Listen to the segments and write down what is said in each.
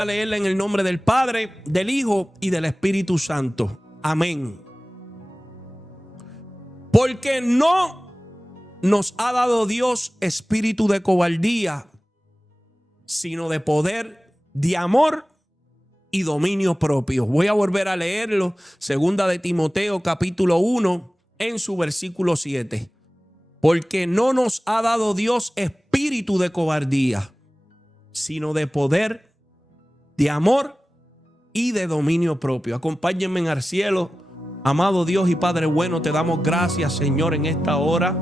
A leerla en el nombre del Padre, del Hijo y del Espíritu Santo. Amén. Porque no nos ha dado Dios espíritu de cobardía, sino de poder, de amor y dominio propio. Voy a volver a leerlo. Segunda de Timoteo, capítulo 1, en su versículo 7. Porque no nos ha dado Dios espíritu de cobardía, sino de poder, de amor y de dominio propio. Acompáñenme al cielo. Amado Dios y Padre bueno, te damos gracias, Señor, en esta hora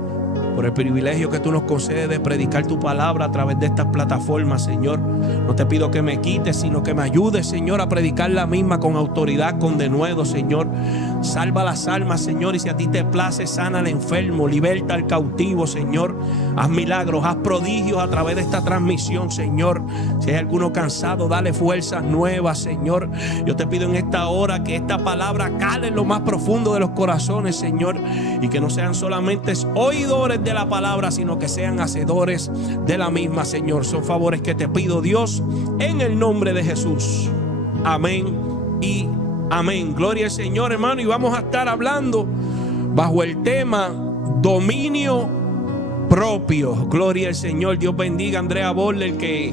por el privilegio que tú nos concedes de predicar tu palabra a través de estas plataformas, Señor. No te pido que me quites, sino que me ayudes, Señor, a predicar la misma con autoridad, con denuedo, Señor. Salva las almas, Señor, y si a ti te place, sana al enfermo, liberta al cautivo, Señor. Haz milagros, haz prodigios a través de esta transmisión, Señor. Si hay alguno cansado, dale fuerzas nuevas, Señor. Yo te pido en esta hora que esta palabra cale en lo más profundo de los corazones, Señor, y que no sean solamente oidores de la palabra, sino que sean hacedores de la misma, Señor. Son favores que te pido, Dios, en el nombre de Jesús. Amén y amén. Gloria al Señor, hermano. Y vamos a estar hablando bajo el tema dominio propio. Gloria al Señor. Dios bendiga a Andrea Borler, que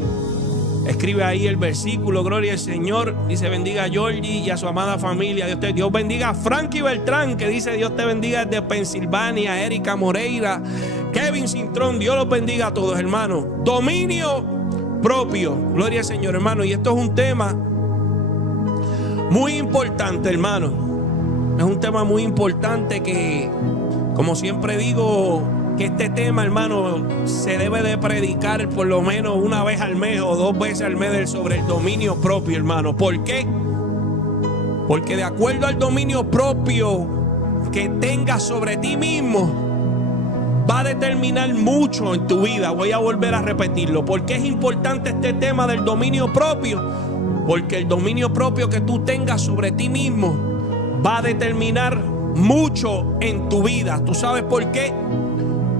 escribe ahí el versículo. Gloria al Señor. Dice: bendiga a Georgie y a su amada familia. Dios bendiga a Frankie Beltrán, que dice: Dios te bendiga desde Pensilvania. Erika Moreira, Kevin Cintrón. Dios los bendiga a todos, hermanos. Dominio propio. Gloria al Señor, hermano. Y esto es un tema muy importante, hermano. Es un tema muy importante que, como siempre digo, que este tema, hermano, se debe de predicar por lo menos una vez al mes o 2 veces al mes sobre el dominio propio, hermano. ¿Por qué? Porque de acuerdo al dominio propio que tengas sobre ti mismo, va a determinar mucho en tu vida. Voy a volver a repetirlo. ¿Por qué es importante este tema del dominio propio? Porque el dominio propio que tú tengas sobre ti mismo va a determinar mucho en tu vida. ¿Tú sabes por qué?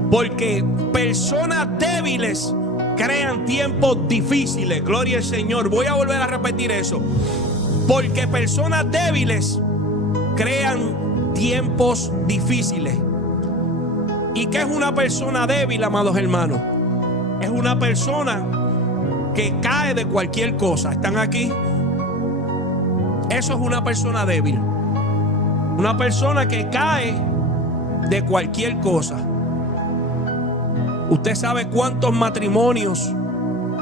Porque personas débiles crean tiempos difíciles. Gloria al Señor. Voy a volver a repetir eso. Porque personas débiles crean tiempos difíciles. ¿Y qué es una persona débil, amados hermanos? Es una persona que cae de cualquier cosa. ¿Están aquí? Eso es una persona débil. Una persona que cae de cualquier cosa. Usted sabe cuántos matrimonios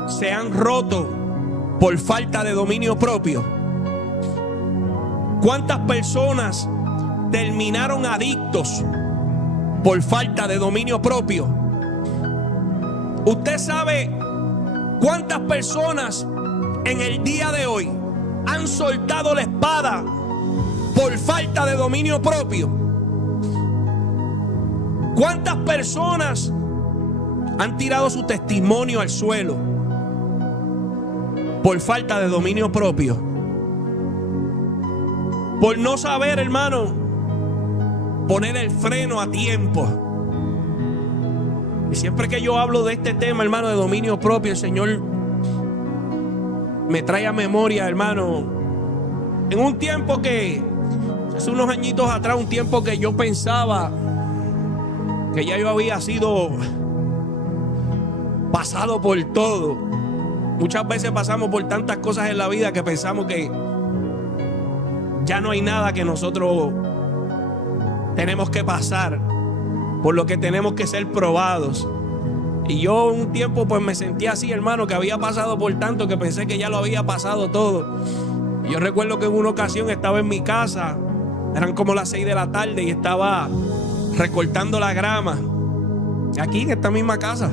se han roto por falta de dominio propio. Cuántas personas terminaron adictos por falta de dominio propio. Usted sabe cuántas personas en el día de hoy han soltado la espada por falta de dominio propio. Cuántas personas han tirado su testimonio al suelo por falta de dominio propio. Por no saber, hermano, poner el freno a tiempo. Y siempre que yo hablo de este tema, hermano, de dominio propio, el Señor me trae a memoria, hermano, en un tiempo que, hace unos añitos atrás, un tiempo que yo pensaba que ya yo había sido pasado por todo. Muchas veces pasamos por tantas cosas en la vida que pensamos que ya no hay nada que nosotros tenemos que pasar, por lo que tenemos que ser probados. Y yo un tiempo pues me sentía así, hermano, que había pasado por tanto que pensé que ya lo había pasado todo. Y yo recuerdo que en una ocasión estaba en mi casa, eran como las 6 de la tarde y estaba recortando la grama aquí en esta misma casa.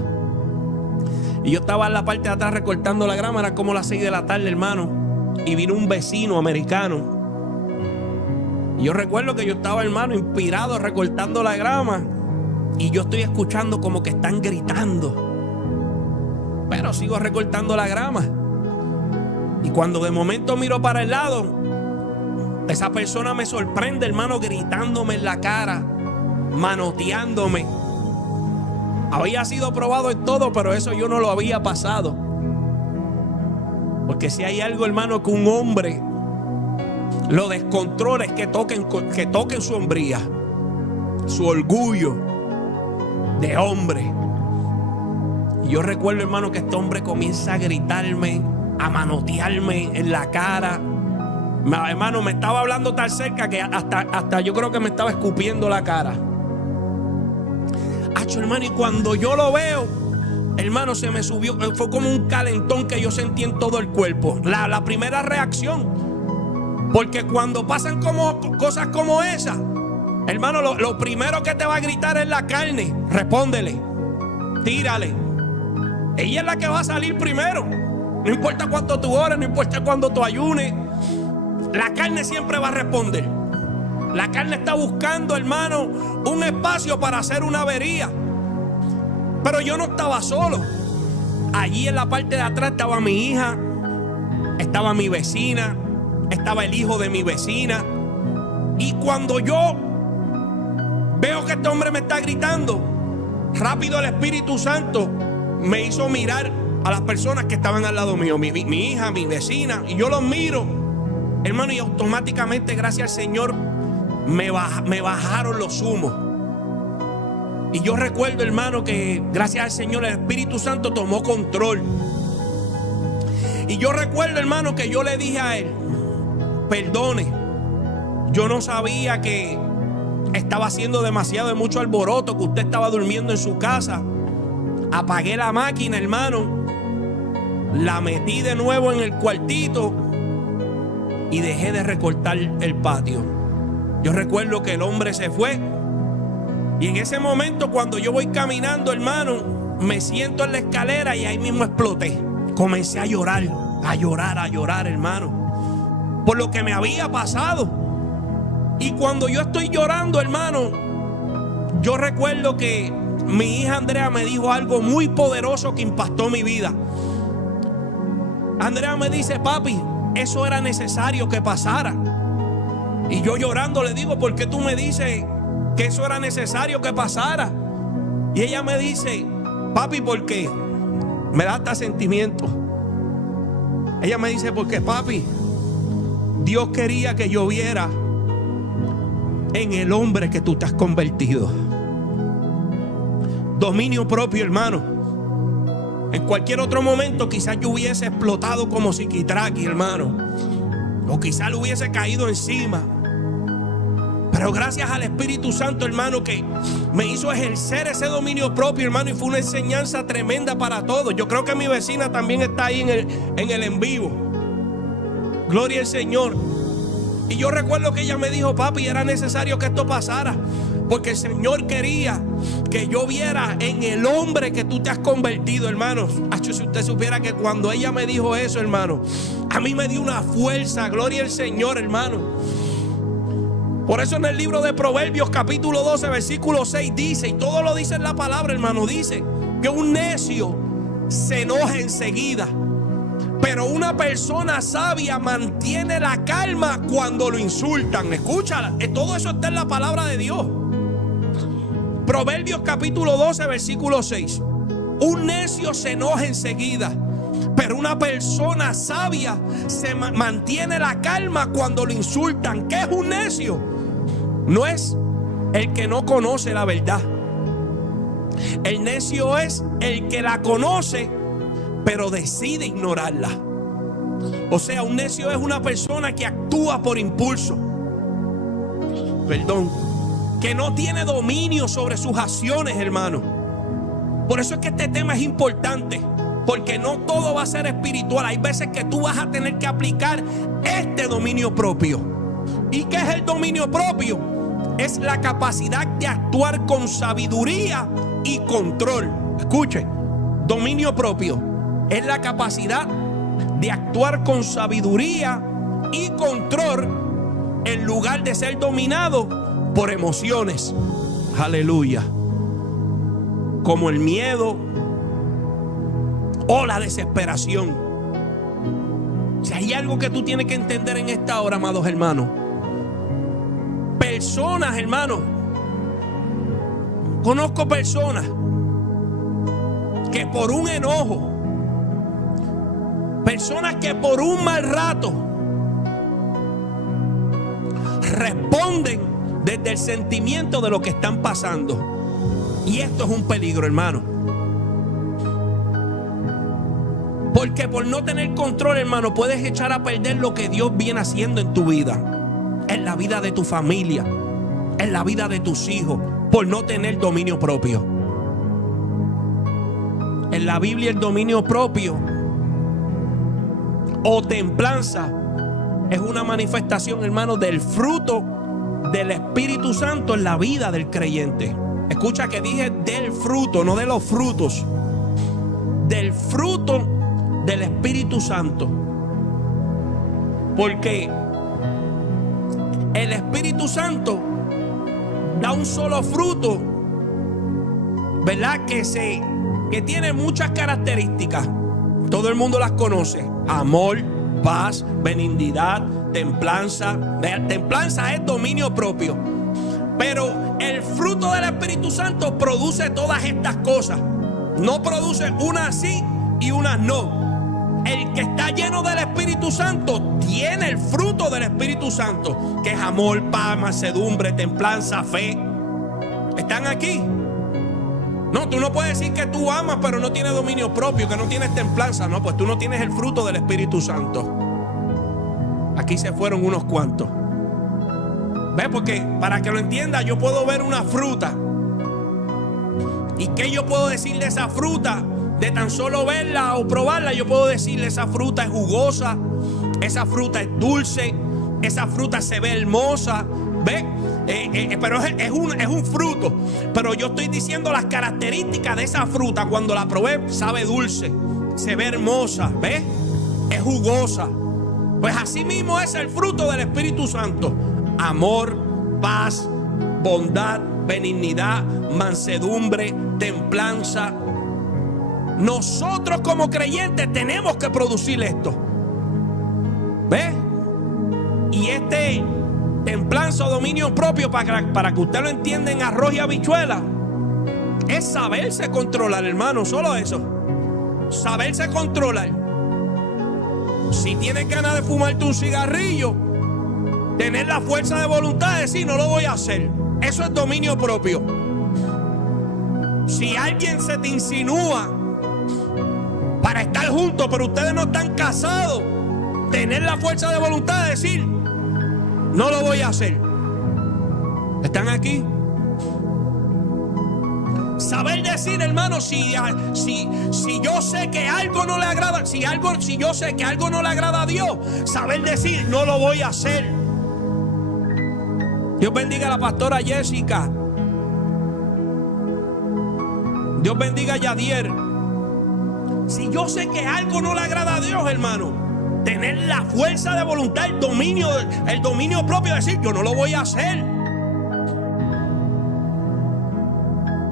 Y yo estaba en la parte de atrás recortando la grama, eran como las 6 de la tarde, hermano. Y vino un vecino americano. Y yo recuerdo que yo estaba, hermano, inspirado recortando la grama. Y yo estoy escuchando como que están gritando. Pero sigo recortando la grama. Y cuando de momento miro para el lado, esa persona me sorprende, hermano, gritándome en la cara, manoteándome. Había sido probado en todo, pero eso yo no lo había pasado. Porque si hay algo, hermano, que un hombre lo descontrola, es que toquen su hombría, su orgullo de hombre. Y yo recuerdo, hermano, que este hombre comienza a gritarme, a manotearme en la cara. Hermano, me estaba hablando tan cerca que hasta yo creo que me estaba escupiendo la cara. Hermano, y cuando yo lo veo, hermano, se me subió, fue como un calentón que yo sentí en todo el cuerpo. La primera reacción, porque cuando pasan cosas como esa, hermano, lo primero que te va a gritar es la carne. Respóndele, tírale. Ella es la que va a salir primero. No importa cuánto tú ores, no importa cuánto tú ayunes, la carne siempre va a responder. La carne está buscando, hermano, un espacio para hacer una avería. Pero yo no estaba solo. Allí en la parte de atrás estaba mi hija, estaba mi vecina, estaba el hijo de mi vecina. Y cuando yo veo que este hombre me está gritando, rápido el Espíritu Santo me hizo mirar a las personas que estaban al lado mío, mi hija, mi vecina. Y yo los miro, hermano, y automáticamente, gracias al Señor, me bajaron los humos. Y yo recuerdo, hermano, que gracias al Señor el Espíritu Santo tomó control. Y yo recuerdo, hermano, que yo le dije a él: perdone, yo no sabía que estaba haciendo demasiado de mucho alboroto, que usted estaba durmiendo en su casa. Apagué la máquina, hermano, la metí de nuevo en el cuartito y dejé de recortar el patio. Yo recuerdo que el hombre se fue. Y en ese momento, cuando yo voy caminando, hermano, me siento en la escalera y ahí mismo exploté. Comencé a llorar, hermano, por lo que me había pasado. Y cuando yo estoy llorando, hermano, yo recuerdo que mi hija Andrea me dijo algo muy poderoso que impactó mi vida. Andrea me dice: papi, eso era necesario que pasara. Y yo llorando le digo: ¿por qué tú me dices que eso era necesario que pasara? Y ella me dice: papi, ¿por qué? Me da hasta sentimiento. Ella me dice: porque, papi, Dios quería que yo viera en el hombre que tú te has convertido. Dominio propio, hermano. En cualquier otro momento quizás yo hubiese explotado como psiquitraqui, hermano, o quizás le hubiese caído encima. Pero gracias al Espíritu Santo, hermano, que me hizo ejercer ese dominio propio, hermano, y fue una enseñanza tremenda para todos. Yo creo que mi vecina también está ahí en el en vivo. Gloria al Señor. Y yo recuerdo que ella me dijo: papi, era necesario que esto pasara, porque el Señor quería que yo viera en el hombre que tú te has convertido, hermano. Si usted supiera que cuando ella me dijo eso, hermano, a mí me dio una fuerza. Gloria al Señor, hermano. Por eso en el libro de Proverbios capítulo 12 versículo 6 dice, y todo lo dice en la palabra, hermano, dice que un necio se enoja enseguida, pero una persona sabia mantiene la calma cuando lo insultan. Escúchala, todo eso está en la palabra de Dios. Proverbios capítulo 12 versículo 6. Un necio se enoja enseguida, pero una persona sabia se mantiene la calma cuando lo insultan. ¿Qué es un necio? No es el que no conoce la verdad. El necio es el que la conoce, pero decide ignorarla. O sea, un necio es una persona que actúa por impulso. Que no tiene dominio sobre sus acciones, hermano. Por eso es que este tema es importante, porque no todo va a ser espiritual. Hay veces que tú vas a tener que aplicar este dominio propio. ¿Y qué es el dominio propio? Es la capacidad de actuar con sabiduría y control. Escuche, dominio propio es la capacidad de actuar con sabiduría y control en lugar de ser dominado por emociones. Aleluya. Como el miedo o la desesperación. Si hay algo que tú tienes que entender en esta hora, amados hermanos, personas, hermanos, conozco personas que por un enojo, Personas que por un mal rato responden desde el sentimiento de lo que están pasando. Y esto es un peligro, hermano. Porque por no tener control, hermano, puedes echar a perder lo que Dios viene haciendo en tu vida, en la vida de tu familia, en la vida de tus hijos, por no tener dominio propio. En la Biblia el dominio propio o templanza es una manifestación, hermano, del fruto del Espíritu Santo en la vida del creyente. Escucha que dije del fruto, no de los frutos. Del fruto del Espíritu Santo. Porque el Espíritu Santo da un solo fruto, ¿verdad? Que tiene muchas características. Todo el mundo las conoce: amor, paz, benignidad, templanza. Templanza es dominio propio. Pero el fruto del Espíritu Santo produce todas estas cosas. No produce unas sí y unas no. El que está lleno del Espíritu Santo tiene el fruto del Espíritu Santo, que es amor, paz, mansedumbre, templanza, fe. ¿Están aquí? No, tú no puedes decir que tú amas pero no tienes dominio propio, que no tienes templanza. No, pues tú no tienes el fruto del Espíritu Santo. Aquí se fueron unos cuantos. ¿Ves? Porque para que lo entienda, yo puedo ver una fruta. ¿Y qué yo puedo decir de esa fruta? De tan solo verla o probarla, yo puedo decirle: esa fruta es jugosa, esa fruta es dulce, esa fruta se ve hermosa. ¿Ves? Pero es un fruto. Pero yo estoy diciendo las características de esa fruta. Cuando la probé, sabe dulce, se ve hermosa. ¿Ves? Es jugosa. Pues así mismo es el fruto del Espíritu Santo: amor, paz, bondad, benignidad, mansedumbre, templanza. Nosotros como creyentes tenemos que producir esto. ¿Ves? Y este templanza o dominio propio, para que usted lo entienda en arroz y habichuela, es saberse controlar, hermano. Solo eso. Saberse controlar. Si tienes ganas de fumarte un cigarrillo, tener la fuerza de voluntad de decir: no lo voy a hacer. Eso es dominio propio. Si alguien se te insinúa para estar juntos, pero ustedes no están casados, tener la fuerza de voluntad de decir: no lo voy a hacer. ¿Están aquí? Saber decir, hermano, si yo sé que algo no le agrada, si yo sé que algo no le agrada a Dios, saber decir: no lo voy a hacer. Dios bendiga a la pastora Jessica. Dios bendiga a Yadier. Si yo sé que algo no le agrada a Dios, hermano, tener la fuerza de voluntad, el dominio propio, decir: yo no lo voy a hacer.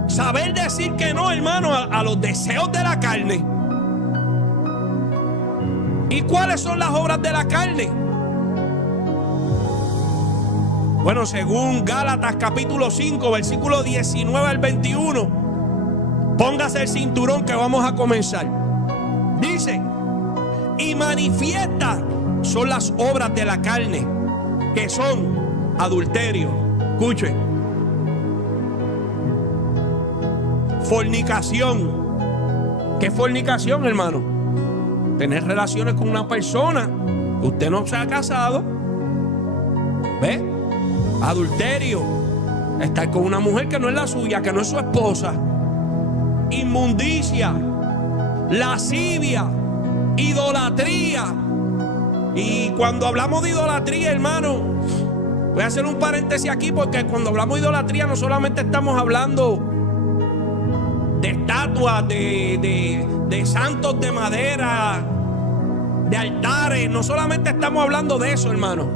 Saber decir que no, hermano, a los deseos de la carne. ¿Y cuáles son las obras de la carne? Bueno, según Gálatas capítulo 5, versículo 19 al 21, póngase el cinturón que vamos a comenzar. Dice: y manifiestas son las obras de la carne, que son adulterio. Escuche. Fornicación. ¿Qué es fornicación, hermano? Tener relaciones con una persona que usted no se ha casado. ¿Ve? Adulterio. Estar con una mujer que no es la suya, que no es su esposa. Inmundicia. Lascivia. Idolatría. Y cuando hablamos de idolatría, hermano, voy a hacer un paréntesis aquí, porque cuando hablamos de idolatría no solamente estamos hablando de estatuas, de santos de madera, de altares. No solamente estamos hablando de eso, hermano,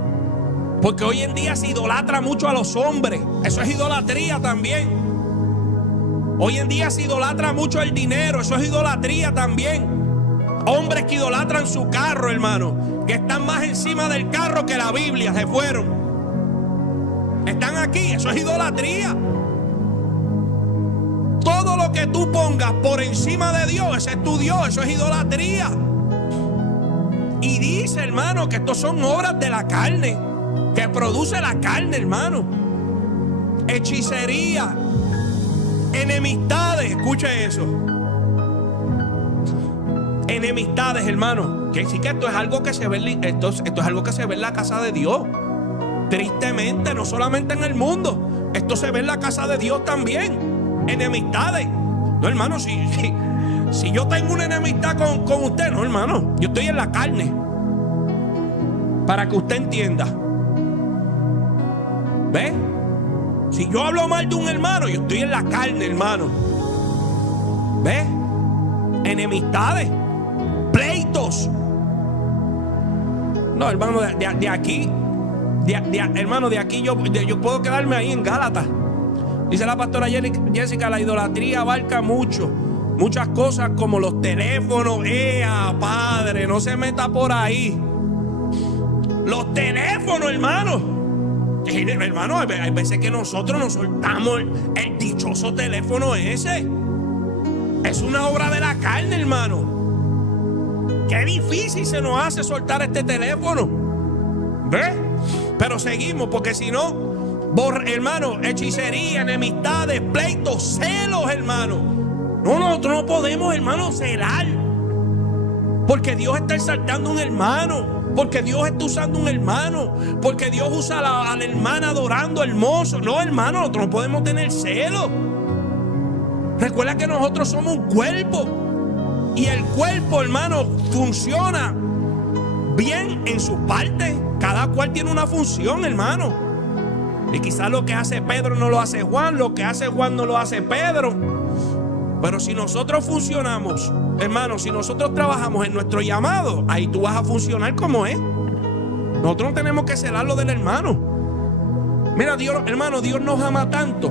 porque hoy en día se idolatra mucho a los hombres. Eso es idolatría también. Hoy en día se idolatra mucho el dinero. Eso es idolatría también. Hombres que idolatran su carro, hermano, que están más encima del carro que la Biblia. Se fueron. Están aquí. Eso es idolatría. Todo lo que tú pongas por encima de Dios, ese es tu Dios. Eso es idolatría. Y dice, hermano, que estos son obras de la carne, que produce la carne, hermano. Hechicería, enemistades, escuche eso. Enemistades, hermano. Que sí, que esto es algo que se ve, esto es algo que se ve en la casa de Dios. Tristemente, no solamente en el mundo, esto se ve en la casa de Dios también. Enemistades. No, hermano, si yo tengo una enemistad con usted, no, hermano, yo estoy en la carne. Para que usted entienda. ¿Ve? Si yo hablo mal de un hermano, yo estoy en la carne, hermano. ¿Ve? Enemistades, pleitos. No, hermano, de aquí, hermano, de aquí yo puedo quedarme ahí en Gálatas. Dice la pastora Jessica, la idolatría abarca muchas cosas como los teléfonos. Padre, no se meta por ahí. Los teléfonos, hermano. Hermano, hay veces que nosotros nos soltamos el dichoso teléfono ese. Es una obra de la carne, hermano. Qué difícil se nos hace soltar este teléfono. ¿Ves? Pero seguimos, porque si no, hermano, hechicería, enemistades, pleitos, celos, hermano. No, nosotros no podemos, hermano, celar. Porque Dios está exaltando a un hermano. Porque Dios está usando un hermano. Porque Dios usa a la hermana adorando hermoso. No, hermano, nosotros no podemos tener celos. Recuerda que nosotros somos un cuerpo. Y el cuerpo, hermano, funciona bien en sus partes. Cada cual tiene una función, hermano. Y quizás lo que hace Pedro no lo hace Juan. Lo que hace Juan no lo hace Pedro. Pero si nosotros funcionamos, hermano, si nosotros trabajamos en nuestro llamado, ahí tú vas a funcionar como es. Nosotros no tenemos que celar lo del hermano. Mira, Dios, hermano, Dios nos ama tanto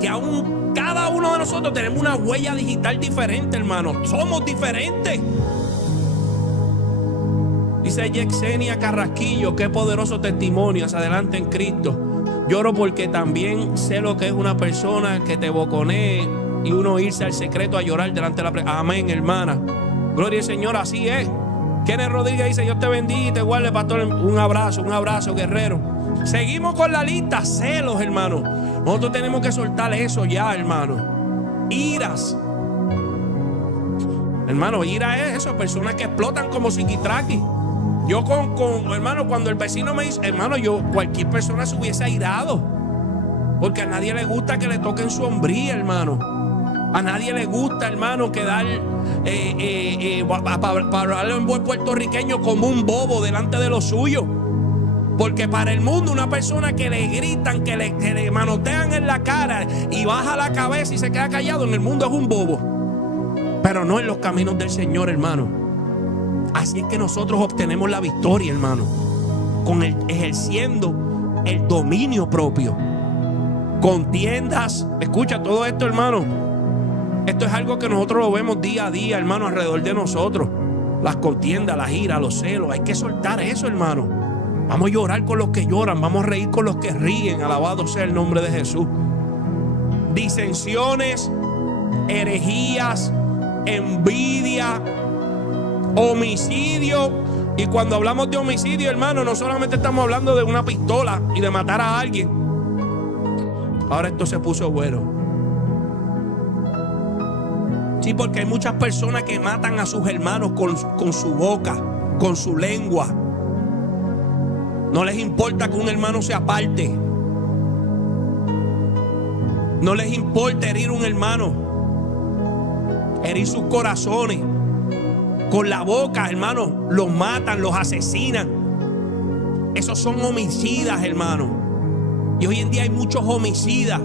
que aún cada uno de nosotros tenemos una huella digital diferente, hermano. Somos diferentes. Dice Yexenia Carrasquillo, qué poderoso testimonio hacia adelante en Cristo. Lloro porque también sé lo que es una persona que te boconee y uno irse al secreto a llorar delante de la amén, hermana. Gloria al Señor, así es. Kenneth Rodríguez dice, Dios te bendiga y te guarde, pastor. Un abrazo, guerrero. Seguimos con la lista. Celos, hermano. Nosotros tenemos que soltar eso ya, hermano. Iras. Hermano, ira es eso, personas que explotan como psiquitraqui. Yo hermano, cuando el vecino me dice, hermano, cualquier persona se hubiese airado. Porque a nadie le gusta que le toquen su hombría, hermano. A nadie le gusta, hermano, quedar para hablarlo en buen puertorriqueño como un bobo delante de lo suyo. Porque para el mundo una persona que le gritan, que le manotean en la cara y baja la cabeza y se queda callado, en el mundo es un bobo. Pero no en los caminos del Señor, hermano. Así es que nosotros obtenemos la victoria, hermano, ejerciendo el dominio propio. Contiendas, escucha todo esto, hermano. Esto es algo que nosotros lo vemos día a día, hermano, alrededor de nosotros. Las contiendas, las iras, los celos. Hay que soltar eso, hermano. Vamos a llorar con los que lloran. Vamos a reír con los que ríen. Alabado sea el nombre de Jesús. Disensiones, herejías, envidia, homicidio. Y cuando hablamos de homicidio, hermano, no solamente estamos hablando de una pistola y de matar a alguien. Ahora esto se puso bueno. Sí, porque hay muchas personas que matan a sus hermanos con su boca, con su lengua. No les importa que un hermano se aparte. No les importa herir a un hermano, herir sus corazones. Con la boca, hermano, los matan, los asesinan. Esos son homicidas, hermano. Y hoy en día hay muchos homicidas.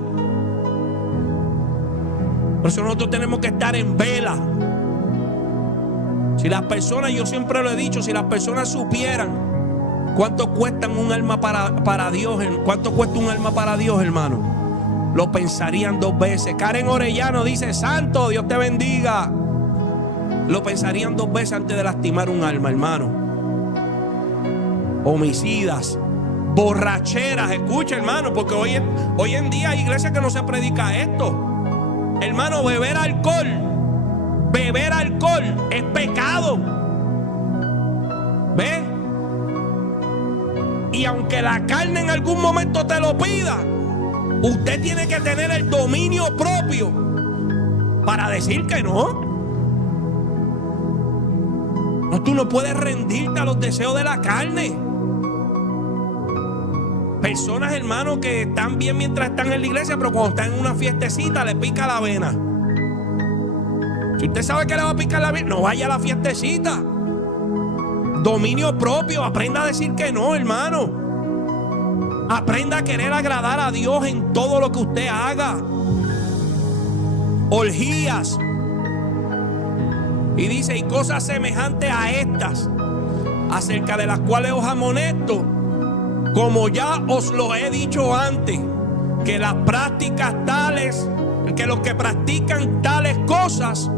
Por eso nosotros tenemos que estar en vela. Si las personas, yo siempre lo he dicho, si las personas supieran cuánto cuesta un alma para Dios, cuánto cuesta un alma para Dios, hermano, lo pensarían dos veces. Karen Orellano dice, santo, Dios te bendiga. Lo pensarían dos veces antes de lastimar un alma, hermano. Homicidas, borracheras, escucha, hermano, porque hoy en día hay iglesias que no se predica esto. Hermano, beber alcohol es pecado. ¿Ves? Y aunque la carne en algún momento te lo pida, usted tiene que tener el dominio propio para decir que no. No, tú no puedes rendirte a los deseos de la carne. Personas, hermanos, que están bien mientras están en la iglesia, pero cuando están en una fiestecita le pica la vena. Si usted sabe que le va a picar la vena, no vaya a la fiestecita. Dominio propio, aprenda a decir que no, hermano. Aprenda a querer agradar a Dios en todo lo que usted haga. Orgías. Y dice, y cosas semejantes a estas, acerca de las cuales os amonesto, como ya os lo he dicho antes, que las prácticas tales, que los que practican tales cosas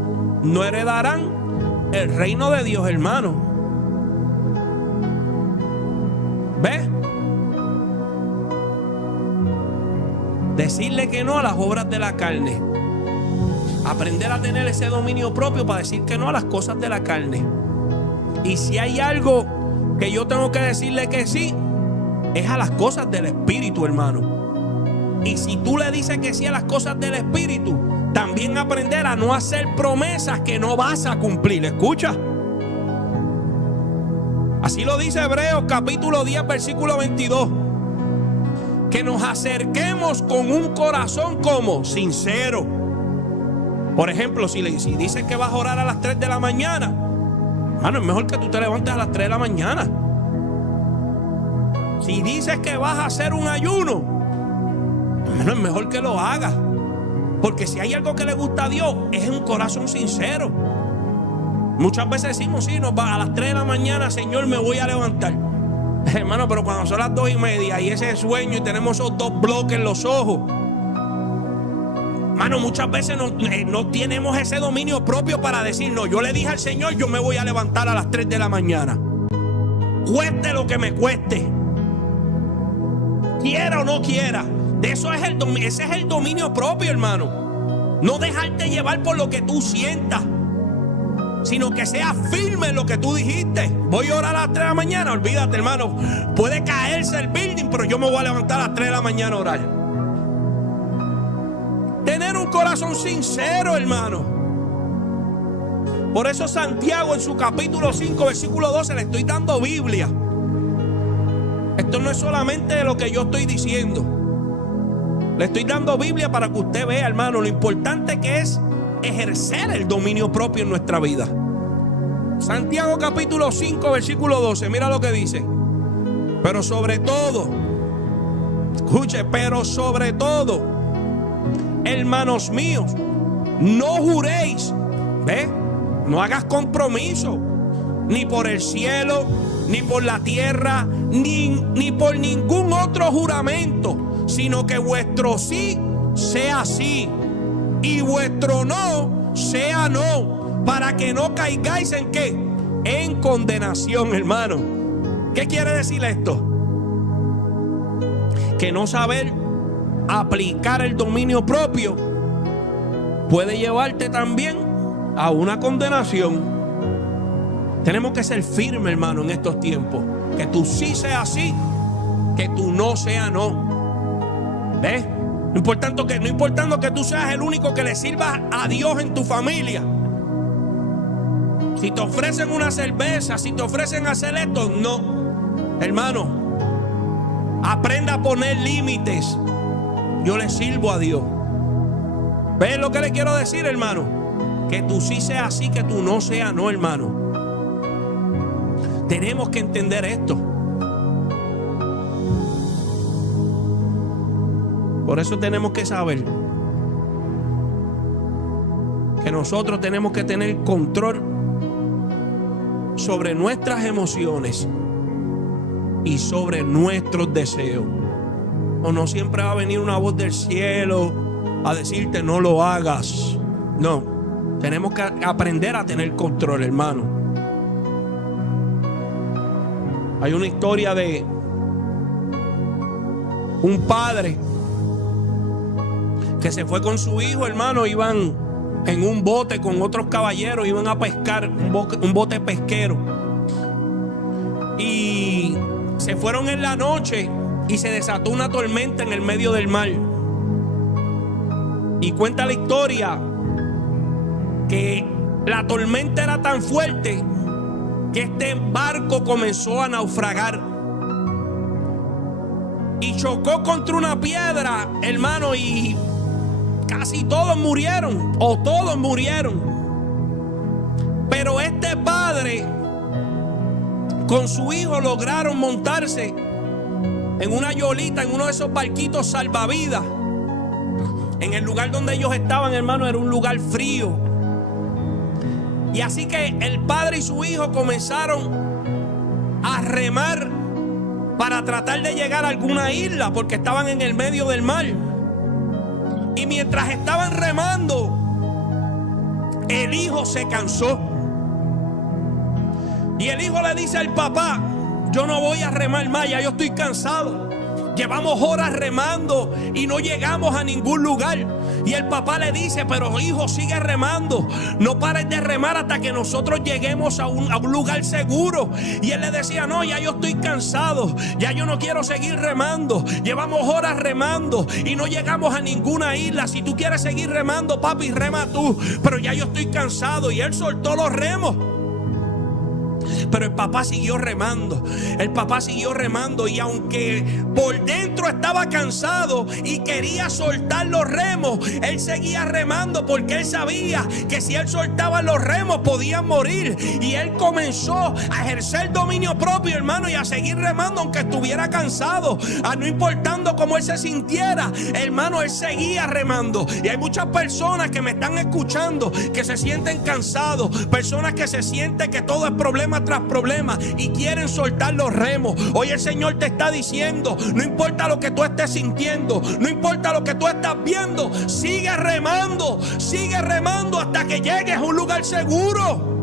no heredarán el reino de Dios, hermano. ¿Ves? Decirle que no a las obras de la carne. Aprender a tener ese dominio propio para decir que no a las cosas de la carne. Y si hay algo que yo tengo que decirle que sí, es a las cosas del Espíritu, hermano. Y si tú le dices que sí a las cosas del Espíritu, también aprender a no hacer promesas que no vas a cumplir. ¿Escucha? Así lo dice Hebreos capítulo 10 versículo 22. Que nos acerquemos con un corazón como sincero. Por ejemplo, si dices que vas a orar a las 3 de la mañana, hermano, es mejor que tú te levantes a las 3 de la mañana. Si dices que vas a hacer un ayuno, hermano, es mejor que lo hagas. Porque si hay algo que le gusta a Dios, es un corazón sincero. Muchas veces decimos, sí, nos va a las 3 de la mañana, Señor, me voy a levantar. Hermano, pero cuando son las 2:30 y ese sueño y tenemos esos 2 bloques en los ojos, hermano, muchas veces no tenemos ese dominio propio para decir, no, yo le dije al Señor, yo me voy a levantar a las 3 de la mañana. Cueste lo que me cueste. Quiera o no quiera. Ese es el dominio propio, hermano. No dejarte llevar por lo que tú sientas, sino que sea firme en lo que tú dijiste. Voy a orar a las 3 de la mañana. Olvídate, hermano. Puede caerse el building, pero yo me voy a levantar a las 3 de la mañana a orar. Tener un corazón sincero, hermano. Por eso Santiago en su capítulo 5 versículo 12, le estoy dando Biblia. Esto no es solamente de lo que yo estoy diciendo. Le estoy dando Biblia para que usted vea, hermano, lo importante que es ejercer el dominio propio en nuestra vida. Santiago capítulo 5 versículo 12, mira lo que dice. Pero sobre todo, escuche, pero sobre todo, hermanos míos, no juréis, ¿ve? No hagas compromiso, ni por el cielo, ni por la tierra, ni por ningún otro juramento, sino que vuestro sí sea sí y vuestro no sea no, para que no caigáis en ¿qué? En condenación, hermano. ¿Qué quiere decir esto? Que no saber aplicar el dominio propio puede llevarte también a una condenación. Tenemos que ser firmes, hermano, en estos tiempos. Que tú sí sea sí, que tú no sea no. ¿Ves? No importando que tú seas el único que le sirva a Dios en tu familia. Si te ofrecen una cerveza, si te ofrecen hacer esto, no. Hermano, aprenda a poner límites. Yo le sirvo a Dios. ¿Ves lo que le quiero decir, hermano? Que tú sí sea sí, que tú no sea no, hermano. Tenemos que entender esto. Por eso tenemos que saber que nosotros tenemos que tener control sobre nuestras emociones y sobre nuestros deseos. O no siempre va a venir una voz del cielo a decirte no lo hagas. No, tenemos que aprender a tener control, hermano. Hay una historia de un padre que se fue con su hijo, hermano. Iban en un bote con otros caballeros, iban a pescar, un bote pesquero. Y se fueron en la noche y se desató una tormenta en el medio del mar. Y cuenta la historia que la tormenta era tan fuerte que este barco comenzó a naufragar y chocó contra una piedra, hermano, y casi todos murieron, o todos murieron. Pero este padre con su hijo lograron montarse en una yolita, en uno de esos barquitos salvavidas. En el lugar donde ellos estaban, hermano, era un lugar frío. Y así que el padre y su hijo comenzaron a remar para tratar de llegar a alguna isla, porque estaban en el medio del mar. Y mientras estaban remando, el hijo se cansó. Y el hijo le dice al papá: yo no voy a remar más, ya yo estoy cansado. Llevamos horas remando y no llegamos a ningún lugar. Y el papá le dice: pero hijo, sigue remando, no pares de remar hasta que nosotros lleguemos a un lugar seguro. Y él le decía: no, ya yo estoy cansado, ya yo no quiero seguir remando. Llevamos horas remando y no llegamos a ninguna isla. Si tú quieres seguir remando, papi, rema tú, pero ya yo estoy cansado. Y él soltó los remos. Pero el papá siguió remando. El papá siguió remando. Y aunque por dentro estaba cansado y quería soltar los remos, él seguía remando, porque él sabía que si él soltaba los remos podían morir. Y él comenzó a ejercer dominio propio, hermano, y a seguir remando aunque estuviera cansado, a no importando cómo él se sintiera, hermano, él seguía remando. Y hay muchas personas que me están escuchando que se sienten cansados, personas que se sienten que todo es problema tras problema y quieren soltar los remos. Hoy el Señor te está diciendo: no importa lo que tú estés sintiendo, no importa lo que tú estás viendo, sigue remando hasta que llegues a un lugar seguro.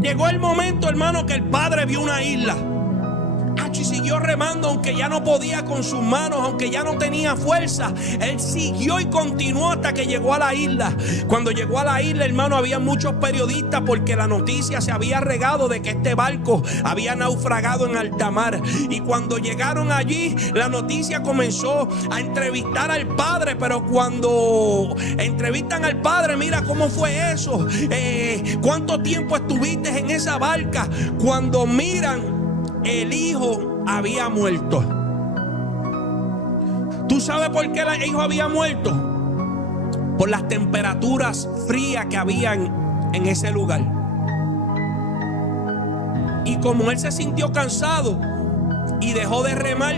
Llegó el momento, hermano, que el padre vio una isla. Y siguió remando aunque ya no podía con sus manos, aunque ya no tenía fuerza. Él siguió y continuó hasta que llegó a la isla. Cuando llegó a la isla, hermano, había muchos periodistas, porque la noticia se había regado de que este barco había naufragado en alta mar. Y cuando llegaron allí, la noticia comenzó a entrevistar al padre. Pero cuando entrevistan al padre, mira cómo fue eso, cuánto tiempo estuviste en esa barca. Cuando miran, el hijo había muerto. ¿Tú sabes por qué el hijo había muerto? Por las temperaturas frías que habían en ese lugar. Y como él se sintió cansado y dejó de remar,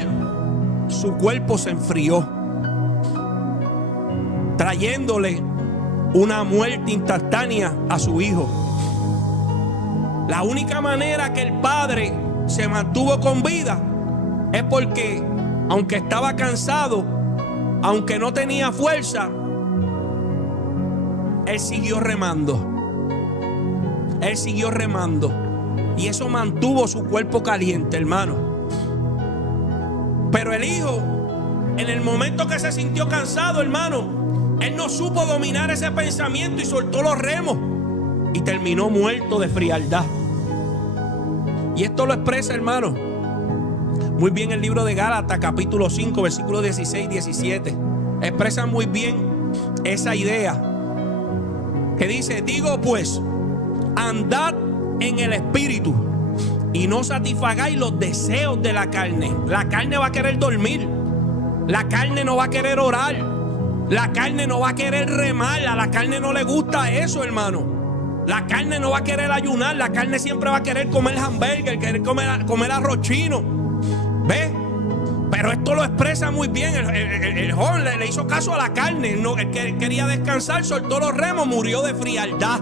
su cuerpo se enfrió, trayéndole una muerte instantánea a su hijo. La única manera que el padre se mantuvo con vida es porque, aunque estaba cansado, aunque no tenía fuerza, él siguió remando. Él siguió remando. Y eso mantuvo su cuerpo caliente, hermano. Pero el hijo, en el momento que se sintió cansado, hermano, él no supo dominar ese pensamiento y soltó los remos y terminó muerto de frialdad. Y esto lo expresa, hermano, muy bien el libro de Gálatas, capítulo 5, versículos 16 y 17. Expresa muy bien esa idea que dice: digo pues, andad en el espíritu y no satisfagáis los deseos de la carne. La carne va a querer dormir, la carne no va a querer orar, la carne no va a querer remar. A la carne no le gusta eso, hermano. La carne no va a querer ayunar, la carne siempre va a querer comer hamburger, querer comer arroz chino. ¿Ves? Pero esto lo expresa muy bien. El joven le hizo caso a la carne. No, él quería descansar, soltó los remos, murió de frialdad.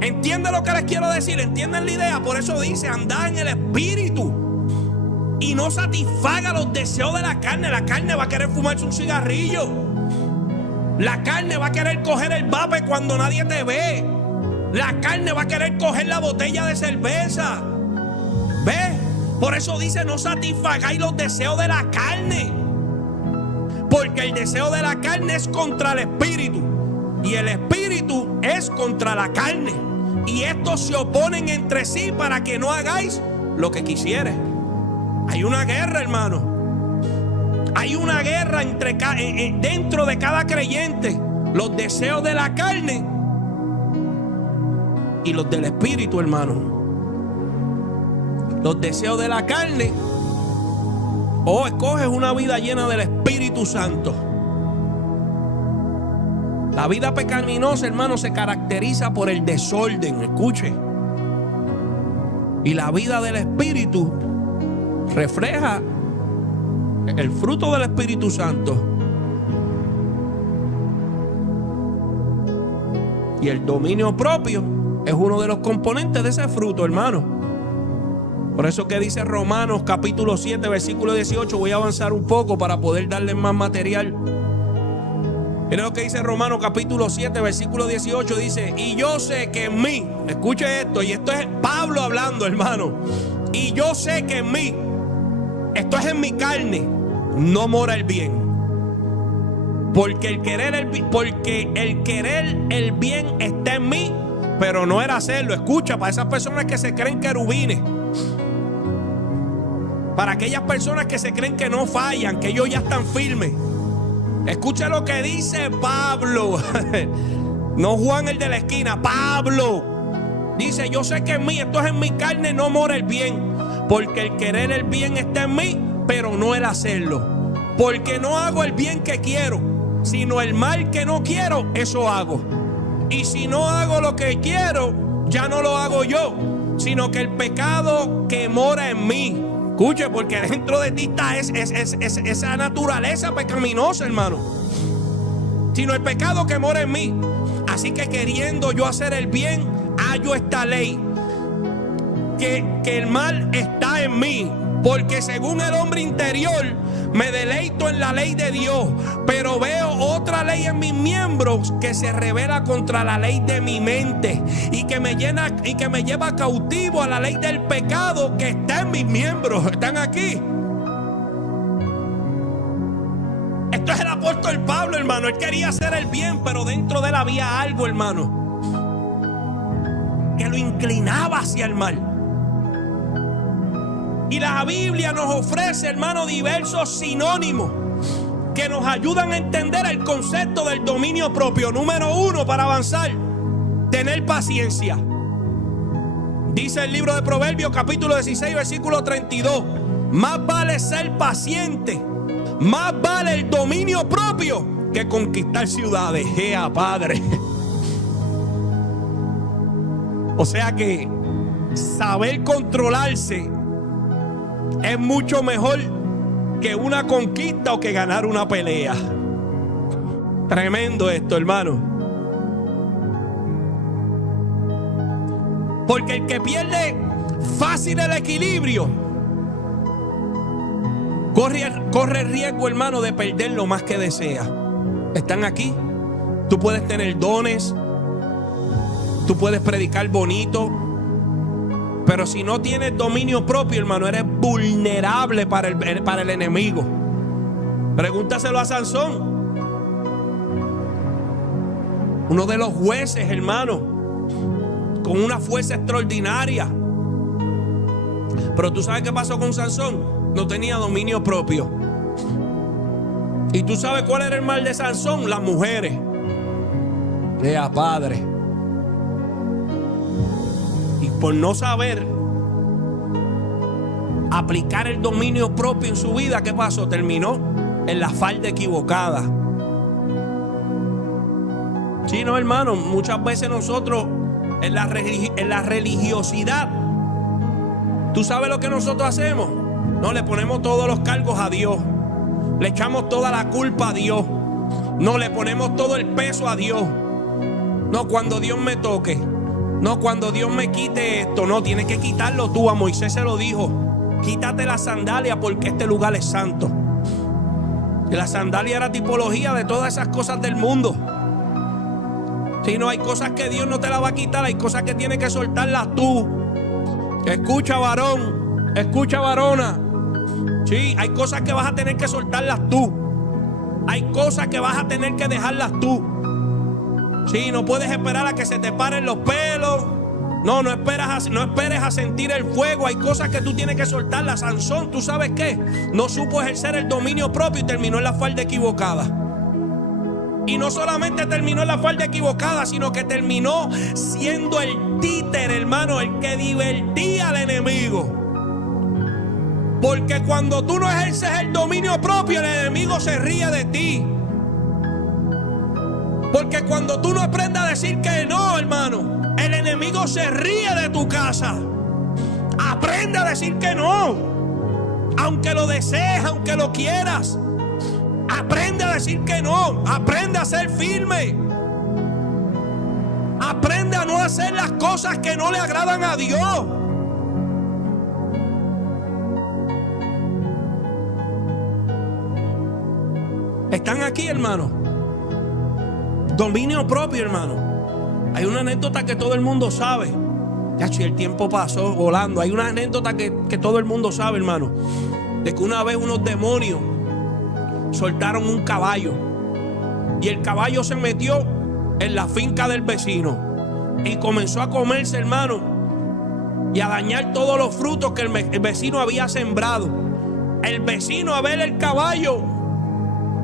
¿Entienden lo que les quiero decir? ¿Entienden la idea? Por eso dice: andad en el espíritu y no satisfaga los deseos de la carne. La carne va a querer fumarse un cigarrillo. La carne va a querer coger el vape cuando nadie te ve. La carne va a querer coger la botella de cerveza. ¿Ves? Por eso dice: no satisfagáis los deseos de la carne, porque el deseo de la carne es contra el espíritu y el espíritu es contra la carne. y estos se oponen entre sí para que no hagáis lo que quisieres. Hay una guerra, hermano. Hay una guerra dentro de cada creyente. Los deseos de la carne y los del espíritu, hermano. Los deseos de la carne. O escoges una vida llena del Espíritu Santo. La vida pecaminosa, hermano, se caracteriza por el desorden. Escuche. Y la vida del Espíritu refleja el fruto del Espíritu Santo. Y el dominio propio es uno de los componentes de ese fruto, hermano. Por eso que dice Romanos capítulo 7, versículo 18. Voy a avanzar un poco para poder darles más material. Miren lo que dice Romanos capítulo 7, versículo 18. Dice: y yo sé que en mí, escuche esto, y esto es Pablo hablando, hermano. Y yo sé que en mí, esto es en mi carne, no mora el bien. Porque el querer el bien está en mí, pero no era hacerlo. Escucha, para esas personas que se creen querubines, para aquellas personas que se creen que no fallan, que ellos ya están firmes. Escucha lo que dice Pablo. No Juan el de la esquina, Pablo. Dice: yo sé que en mí, esto es en mi carne, no mora el bien. Porque el querer el bien está en mí, pero no el hacerlo. Porque no hago el bien que quiero, sino el mal que no quiero, eso hago. Y si no hago lo que quiero, ya no lo hago yo, sino que el pecado que mora en mí. Escuche, porque dentro de ti está esa naturaleza pecaminosa, hermano. Sino el pecado que mora en mí. Así que queriendo yo hacer el bien, hallo esta ley, que el mal está en mí. Porque según el hombre interior me deleito en la ley de Dios, pero veo otra ley en mis miembros que se revela contra la ley de mi mente y que me lleva cautivo a la ley del pecado que está en mis miembros. Están aquí. Esto es el apóstol Pablo, hermano. Él quería hacer el bien, pero dentro de él había algo, hermano, que lo inclinaba hacia el mal. Y la Biblia nos ofrece, hermano, diversos sinónimos que nos ayudan a entender el concepto del dominio propio. Número 1, para avanzar: tener paciencia. Dice el libro de Proverbios capítulo 16, versículo 32: más vale ser paciente, más vale el dominio propio que conquistar ciudades. ¡Ea, Padre! O sea que saber controlarse es mucho mejor que una conquista o que ganar una pelea. Tremendo esto, hermano. Porque el que pierde fácil el equilibrio corre riesgo, hermano, de perder lo más que desea. Están aquí. Tú puedes tener dones, tú puedes predicar bonito, pero si no tienes dominio propio, hermano, eres vulnerable para el enemigo. Pregúntaselo a Sansón, uno de los jueces, hermano, con una fuerza extraordinaria. Pero tú sabes qué pasó con Sansón. No tenía dominio propio. ¿Y tú sabes cuál era el mal de Sansón? Las mujeres. ¡Ea, Padre! Y por no saber aplicar el dominio propio en su vida, ¿qué pasó? Terminó en la falda equivocada. Sí, no, hermano, muchas veces nosotros en la religiosidad, ¿tú sabes lo que nosotros hacemos? No, le ponemos todos los cargos a Dios, le echamos toda la culpa a Dios, no, le ponemos todo el peso a Dios. No, cuando Dios me toque, no, cuando Dios me quite esto, no, tienes que quitarlo tú. A Moisés se lo dijo: quítate la sandalia porque este lugar es santo. Y la sandalia era tipología de todas esas cosas del mundo. Si no, hay cosas que Dios no te las va a quitar, hay cosas que tienes que soltarlas tú. Escucha, varón, escucha, varona. Sí, hay cosas que vas a tener que soltarlas tú. Hay cosas que vas a tener que dejarlas tú. Sí, no puedes esperar a que se te paren los pelos, No esperes a sentir el fuego. Hay cosas que tú tienes que soltarlas. Sansón, ¿tú sabes qué? No supo ejercer el dominio propio y terminó en la falda equivocada. Y no solamente terminó en la falda equivocada, sino que terminó siendo el títere, hermano, el que divertía al enemigo. Porque cuando tú no ejerces el dominio propio, el enemigo se ríe de ti. Porque cuando tú no aprendes a decir que no, hermano, el enemigo se ríe de tu casa. Aprende a decir que no. Aunque lo desees, aunque lo quieras. Aprende a decir que no. Aprende a ser firme. Aprende a no hacer las cosas que no le agradan a Dios. ¿Están aquí, hermano? Dominio propio, hermano. Hay una anécdota que todo el mundo sabe. Ya, si el tiempo pasó volando. Hay una anécdota que todo el mundo sabe, hermano. De que una vez unos demonios soltaron un caballo. Y el caballo se metió en la finca del vecino. Y comenzó a comerse, hermano. Y a dañar todos los frutos que el vecino había sembrado. El vecino, a ver el caballo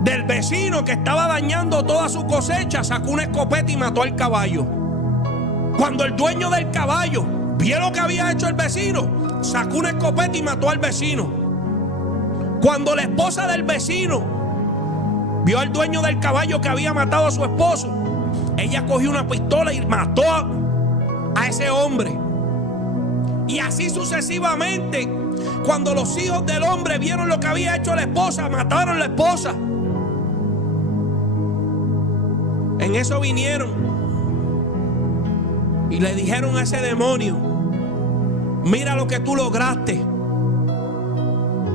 del vecino que estaba dañando toda su cosecha, sacó una escopeta y mató al caballo. Cuando el dueño del caballo vio lo que había hecho el vecino, sacó una escopeta y mató al vecino. Cuando la esposa del vecino vio al dueño del caballo que había matado a su esposo, ella cogió una pistola y mató a ese hombre. Y así sucesivamente. Cuando los hijos del hombre vieron lo que había hecho la esposa, mataron a la esposa. En eso vinieron y le dijeron a ese demonio: mira lo que tú lograste.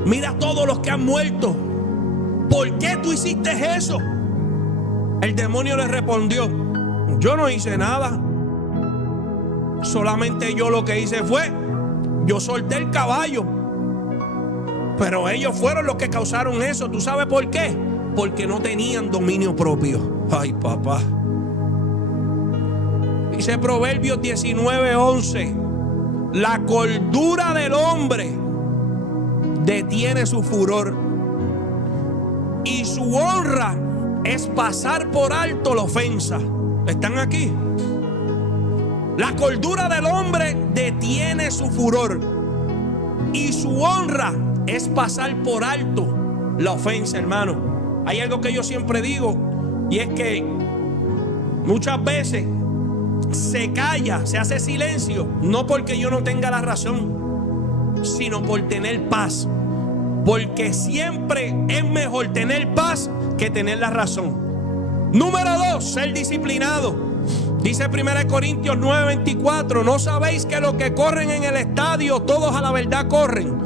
Mira todos los que han muerto. ¿Por qué tú hiciste eso? El demonio le respondió: yo no hice nada. Solamente yo lo que hice fue, yo solté el caballo. Pero ellos fueron los que causaron eso. ¿Tú sabes por qué? Porque no tenían dominio propio. Ay, papá. Dice Proverbios 19:11: la cordura del hombre detiene su furor, y su honra es pasar por alto la ofensa. ¿Están aquí? La cordura del hombre detiene su furor, y su honra es pasar por alto la ofensa, hermano. Hay algo que yo siempre digo, y es que muchas veces se calla, se hace silencio, no porque yo no tenga la razón, sino por tener paz. Porque siempre es mejor tener paz que tener la razón. Número 2, ser disciplinado. Dice 1 Corintios 9:24: ¿no sabéis que los que corren en el estadio, todos a la verdad corren,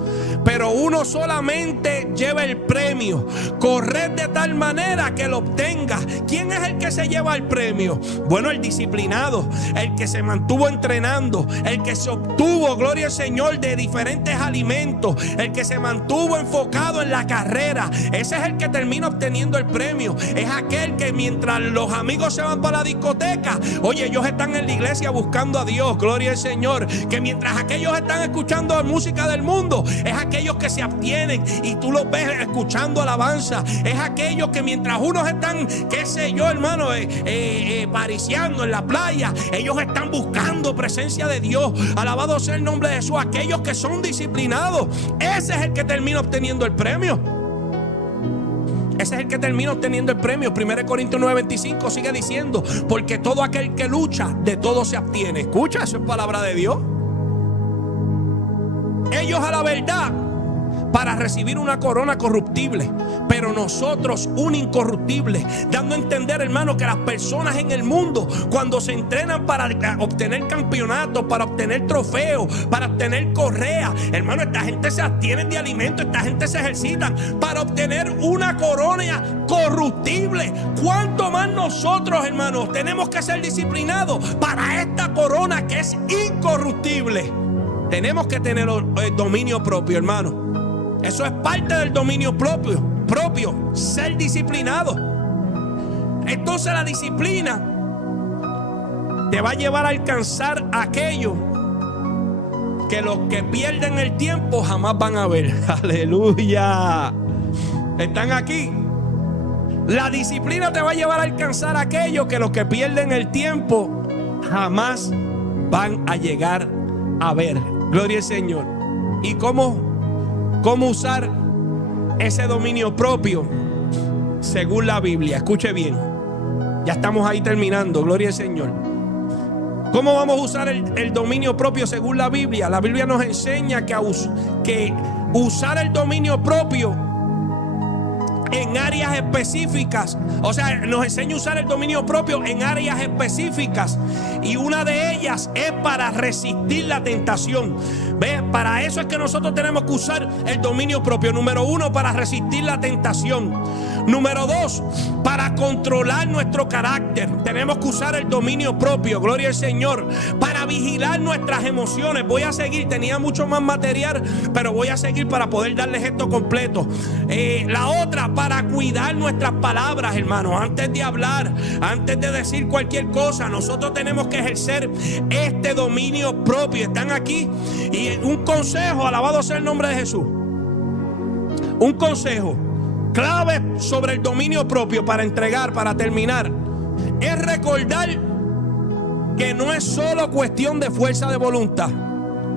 pero uno solamente lleva el premio? Corred de tal manera que lo obtenga. ¿Quién es el que se lleva el premio? Bueno, el disciplinado, el que se mantuvo entrenando, el que se obtuvo, gloria al Señor, de diferentes alimentos, el que se mantuvo enfocado en la carrera. Ese es el que termina obteniendo el premio. Es aquel que mientras los amigos se van para la discoteca, oye, ellos están en la iglesia buscando a Dios, gloria al Señor. Que mientras aquellos están escuchando música del mundo, es aquellos que se abstienen y tú los ves escuchando alabanza. Es aquellos que mientras unos están, qué sé yo, hermano, pariciando en la playa, ellos están buscando presencia de Dios. Alabado sea el nombre de Jesús. Aquellos que son disciplinados, ese es el que termina obteniendo el premio. Ese es el que termina obteniendo el premio. 1 Corintios 9:25 sigue diciendo: porque todo aquel que lucha, de todo se abstiene. Escucha, eso es palabra de Dios. Ellos a la verdad para recibir una corona corruptible, pero nosotros una incorruptible. Dando a entender, hermano, que las personas en el mundo, cuando se entrenan para obtener campeonatos, para obtener trofeos, para obtener correas, hermano, esta gente se abstiene de alimento, esta gente se ejercita para obtener una corona corruptible. ¿Cuánto más nosotros, hermanos, tenemos que ser disciplinados para esta corona que es incorruptible? Tenemos que tener el dominio propio, hermano. Eso es parte del dominio propio, ser disciplinado. Entonces la disciplina te va a llevar a alcanzar aquello que los que pierden el tiempo jamás van a ver. Aleluya. ¿Están aquí? La disciplina te va a llevar a alcanzar aquello que los que pierden el tiempo jamás van a llegar a ver. Gloria al Señor. ¿Y cómo usar ese dominio propio según la Biblia? Escuche bien. Ya estamos ahí terminando. Gloria al Señor. ¿Cómo vamos a usar el dominio propio según la Biblia? La Biblia nos enseña que usar el dominio propio en áreas específicas, o sea, nos enseña a usar el dominio propio en áreas específicas, y una de ellas es para resistir la tentación. ¿Ves? Para eso es que nosotros tenemos que usar el dominio propio. Número 1, para resistir la tentación. Número 2, para controlar nuestro carácter. Tenemos que usar el dominio propio, gloria al Señor. Para vigilar nuestras emociones. Voy a seguir, tenía mucho más material, pero voy a seguir para poder darles esto completo. La otra, para cuidar nuestras palabras, hermanos. Antes de hablar, antes de decir cualquier cosa, nosotros tenemos que ejercer este dominio propio. ¿Están aquí? Y un consejo, alabado sea el nombre de Jesús. Un consejo clave sobre el dominio propio para entregar, para terminar, es recordar que no es solo cuestión de fuerza de voluntad,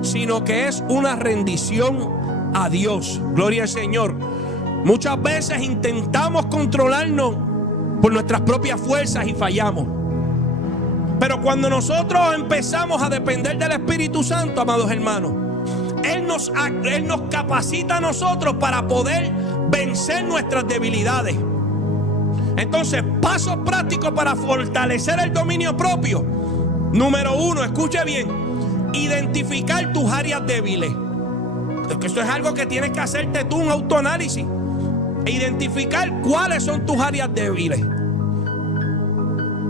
sino que es una rendición a Dios. Gloria al Señor. Muchas veces intentamos controlarnos por nuestras propias fuerzas y fallamos. Pero cuando nosotros empezamos a depender del Espíritu Santo, amados hermanos, Él nos capacita a nosotros para poder vencer nuestras debilidades. Entonces, pasos prácticos para fortalecer el dominio propio. Número 1, escuche bien: identificar tus áreas débiles. Esto es algo que tienes que hacerte tú, un autoanálisis. Identificar cuáles son tus áreas débiles.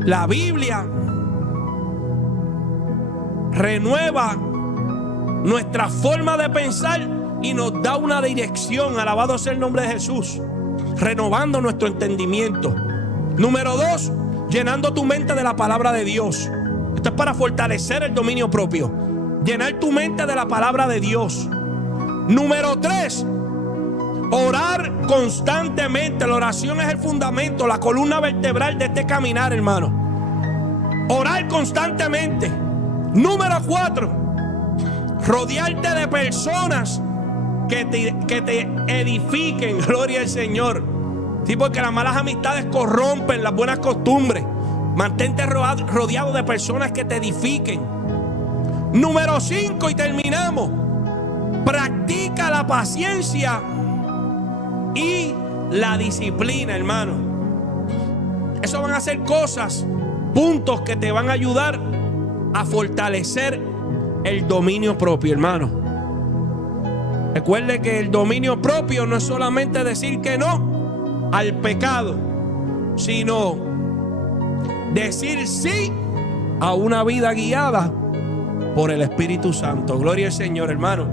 La Biblia renueva nuestra forma de pensar y nos da una dirección. Alabado sea el nombre de Jesús. Renovando nuestro entendimiento. Número 2, llenando tu mente de la palabra de Dios. Esto es para fortalecer el dominio propio. Llenar tu mente de la palabra de Dios. Número 3, orar constantemente. La oración es el fundamento, la columna vertebral de este caminar, hermano. Orar constantemente. Número 4, rodearte de personas que te edifiquen. Gloria al Señor. Sí, porque las malas amistades corrompen las buenas costumbres. Mantente rodeado de personas que te edifiquen. Número 5, y terminamos: practica la paciencia y la disciplina, hermano. Eso van a ser cosas, puntos que te van a ayudar a fortalecer el dominio propio, hermano. Recuerde que el dominio propio no es solamente decir que no al pecado, sino decir sí a una vida guiada por el Espíritu Santo. Gloria al Señor, hermano.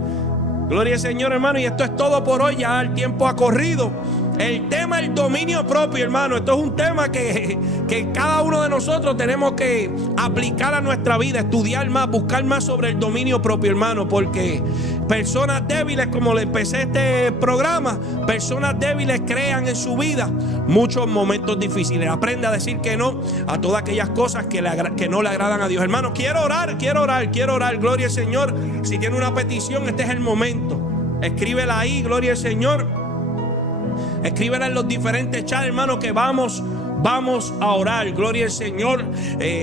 Gloria al Señor, hermano. Y esto es todo por hoy. Ya el tiempo ha corrido. El tema del dominio propio, hermano. Esto es un tema que cada uno de nosotros tenemos que aplicar a nuestra vida, estudiar más, buscar más sobre el dominio propio, hermano. Porque personas débiles, como le empecé este programa, personas débiles crean en su vida muchos momentos difíciles. Aprende a decir que no a todas aquellas cosas que no le agradan a Dios. Hermano, quiero orar. Gloria al Señor. Si tiene una petición, este es el momento. Escríbela ahí, gloria al Señor. Escríbela en los diferentes chats, hermano, que vamos a orar. Gloria al Señor.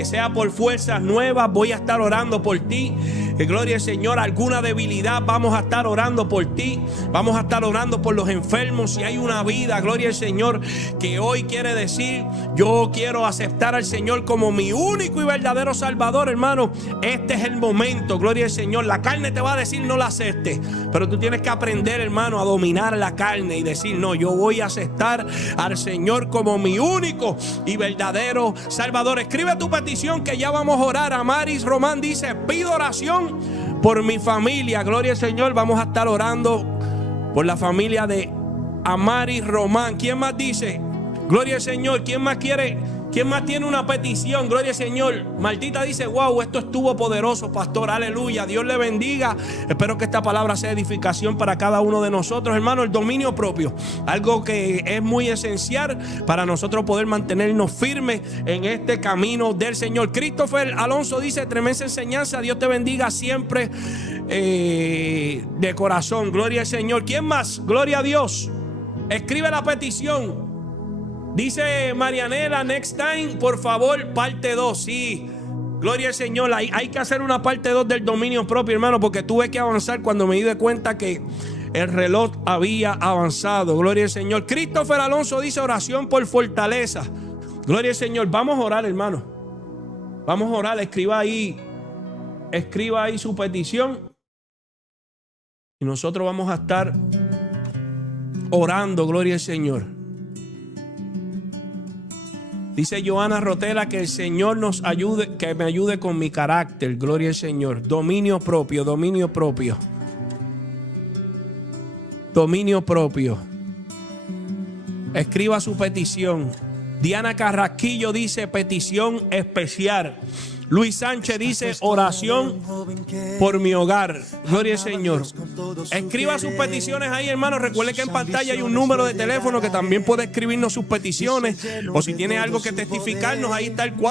Sea por fuerzas nuevas, voy a estar orando por ti. Gloria al Señor. Alguna debilidad, vamos a estar orando por ti. Vamos a estar orando por los enfermos. Si hay una vida, gloria al Señor, que hoy quiere decir: yo quiero aceptar al Señor como mi único y verdadero Salvador, hermano, este es el momento. Gloria al Señor. La carne te va a decir no la aceptes, pero tú tienes que aprender, hermano, a dominar la carne y decir: no, yo voy a aceptar al Señor como mi único y verdadero Salvador. Escribe tu petición, que ya vamos a orar. Amaris Román dice: pido oración por mi familia. Gloria al Señor. Vamos a estar orando por la familia de Amaris Román. ¿Quién más dice? Gloria al Señor. ¿Quién más quiere ¿Quién más tiene una petición? Gloria al Señor. Martita dice, wow, esto estuvo poderoso, pastor, aleluya. Dios le bendiga. Espero que esta palabra sea edificación para cada uno de nosotros, hermano. El dominio propio, algo que es muy esencial para nosotros poder mantenernos firmes en este camino del Señor. Christopher Alonso dice, tremenda enseñanza. Dios te bendiga siempre de corazón. Gloria al Señor. ¿Quién más? Gloria a Dios. Escribe la petición. Dice Marianela, next time, por favor, parte 2. Sí, gloria al Señor. Hay que hacer una parte 2 del dominio propio, hermano, porque tuve que avanzar cuando me di de cuenta que el reloj había avanzado. Gloria al Señor. Christopher Alonso dice, oración por fortaleza. Gloria al Señor. Vamos a orar, hermano. Vamos a orar. Escriba ahí su petición. Y nosotros vamos a estar orando. Gloria al Señor. Dice Joana Rotela que el Señor nos ayude, que me ayude con mi carácter. Gloria al Señor. Dominio propio, dominio propio. Dominio propio. Escriba su petición. Diana Carrasquillo dice petición especial. Luis Sánchez dice oración por mi hogar. Gloria al Señor. Escriba sus peticiones ahí, hermano. Recuerde que en pantalla hay un número de teléfono que también puede escribirnos sus peticiones. O si tiene algo que testificarnos, ahí está el 4.